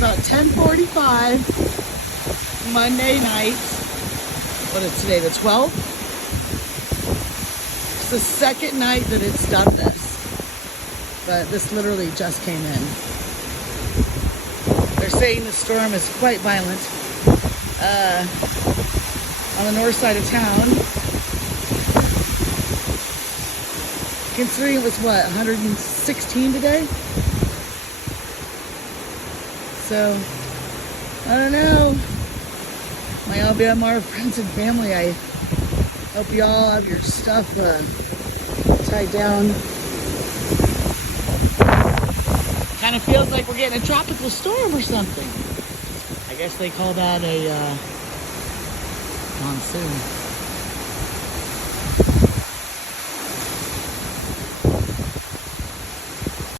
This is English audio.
about 10:45 Monday night. What is today, the 12th? It's the second night that it's done this. But this literally just came in. They're saying the storm is quite violent on the north side of town. Considering it was what, 116 today? So, I don't know. My LBMR friends and family, I hope you all have your stuff tied down. Kind of feels like we're getting a tropical storm or something. I guess they call that a monsoon.